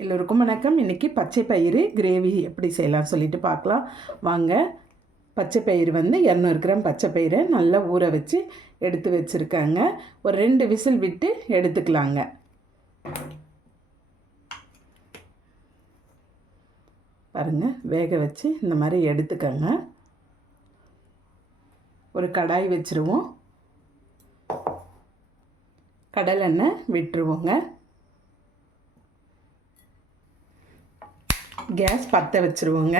எல்லோருக்கும் வணக்கம். இன்றைக்கி பச்சை பயிறு கிரேவி எப்படி செய்யலாம் சொல்லிட்டு பார்க்கலாம் வாங்க. பச்சை பயிறு 200 கிராம் பச்சை பயிரை நல்லா ஊற வச்சு எடுத்து வச்சுருக்காங்க. ஒரு 2 விசில் விட்டு எடுத்துக்கலாங்க. பாருங்கள், வேக வச்சு இந்த மாதிரி எடுத்துக்கங்க. ஒரு கடாய் வச்சுருவோம். கடலெண்ணெய் விட்டுருவோங்க. கேஸ் பற்ற வச்சுருவோங்க.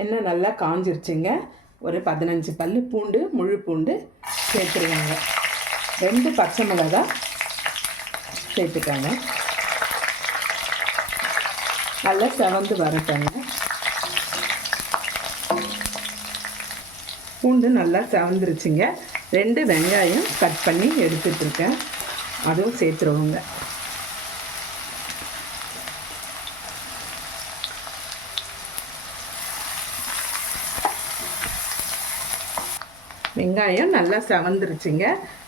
எண்ணெய் நல்லா காஞ்சிருச்சுங்க. ஒரு 15 பல் பூண்டு, முழு பூண்டு சேர்த்துருவாங்க. 2 பச்சை மிளகாய் சேர்த்துக்காங்க. நல்லா செவந்து வரட்டங்க. பூண்டு நல்லா செவந்துருச்சுங்க. 2 வெங்காயம் கட் பண்ணி எடுத்துகிட்ருக்கேன், அதுவும் சேர்த்துருவோங்க. வெங்காயம் நல்லா செவந்துருச்சுங்க.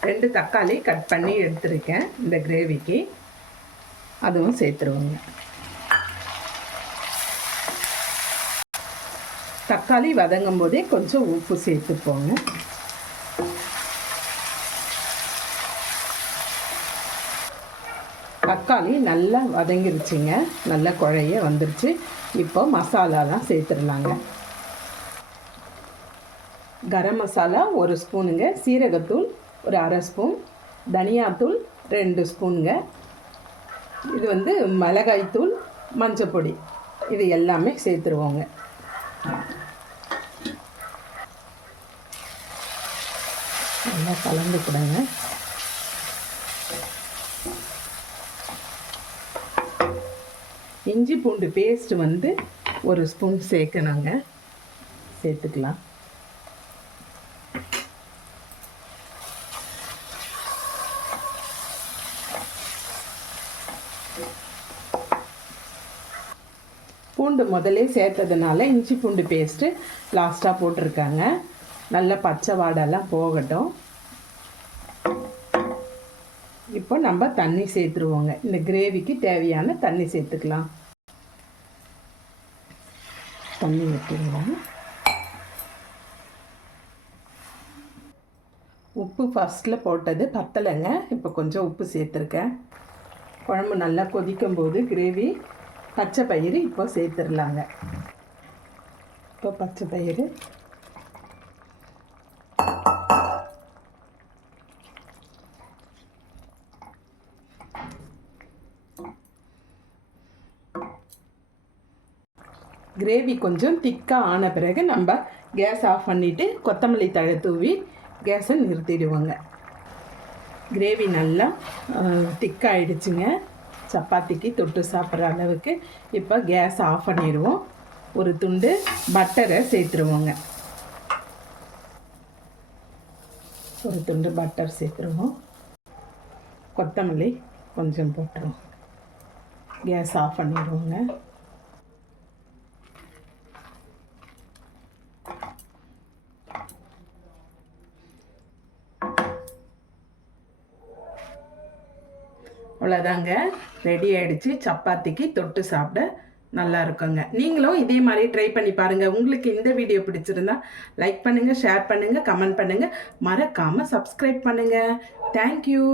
2 தக்காளி கட் பண்ணி எடுத்துருக்கேன் இந்த கிரேவிக்கு, அதுவும் சேர்த்துருவோங்க. தக்காளி வதங்கும் போதே கொஞ்சம் உப்பு சேர்த்துப்போங்க. தக்காளி நல்லா வதங்கிருச்சுங்க, நல்லா குழைய வந்துருச்சு. இப்போ மசாலாலாம் சேர்த்துடலாங்க. கரம் மசாலா 1 ஸ்பூனுங்க, சீரகத்தூள் ஒரு அரை ஸ்பூன், தனியாத்தூள் 2 ஸ்பூனுங்க, இது மிளகாய்த்தூள், மஞ்சப்பொடி, இது எல்லாமே சேர்த்துருவோங்க. நல்லா கலந்து கொடுங்க. இஞ்சி பூண்டு பேஸ்ட் 1 ஸ்பூன் சேர்க்கணுங்க, சேர்த்துக்கலாம். பூண்டு முதலே சேர்த்ததுனால இஞ்சி பூண்டு பேஸ்ட்டு லாஸ்ட்டாக போட்டிருக்காங்க. நல்ல பச்சை வாடெல்லாம் போகட்டும். இப்போ நம்ம தண்ணி சேர்த்துருவோங்க. இந்த கிரேவிக்கு தேவையான தண்ணி சேர்த்துக்கலாம். தண்ணி ஊற்றிடுவோம். உப்பு ஃபஸ்ட்டில் போட்டது பத்தலைங்க, இப்போ கொஞ்சம் உப்பு சேர்த்துருக்கேன். குழம்பு நல்லா கொதிக்கும் போது கிரேவி பச்சை பயிறு இப்போ சேர்த்துடலாங்க. இப்போ பச்சை பயிறு கிரேவி கொஞ்சம் திக்காக ஆன பிறகு நம்ம கேஸ் ஆஃப் பண்ணிவிட்டு கொத்தமல்லி தழை தூவி கேஸை நிறுத்திடுவோங்க. கிரேவி நல்லா திக்காகிடுச்சுங்க, சப்பாத்திக்கு தொட்டு சாப்பிட்ற அளவுக்கு. இப்போ கேஸ் ஆஃப் பண்ணிடுவோம். ஒரு துண்டு பட்டரை சேர்த்துருவோங்க. ஒரு துண்டு பட்டர் சேர்த்துருவோம். கொத்தமல்லி கொஞ்சம் போட்டுருவோம். கேஸ் ஆஃப் பண்ணிடுவோங்க. அவ்வளோதாங்க, ரெடி ஆகிடுச்சு. சப்பாத்திக்கு தொட்டு சாப்பிட நல்லா இருக்குங்க. நீங்களும் இதே மாதிரி ட்ரை பண்ணி பாருங்கள். உங்களுக்கு இந்த வீடியோ பிடிச்சிருந்தா லைக் பண்ணுங்கள், ஷேர் பண்ணுங்கள், கமெண்ட் பண்ணுங்கள், மறக்காமல் சப்ஸ்கிரைப் பண்ணுங்கள். தேங்க்யூ.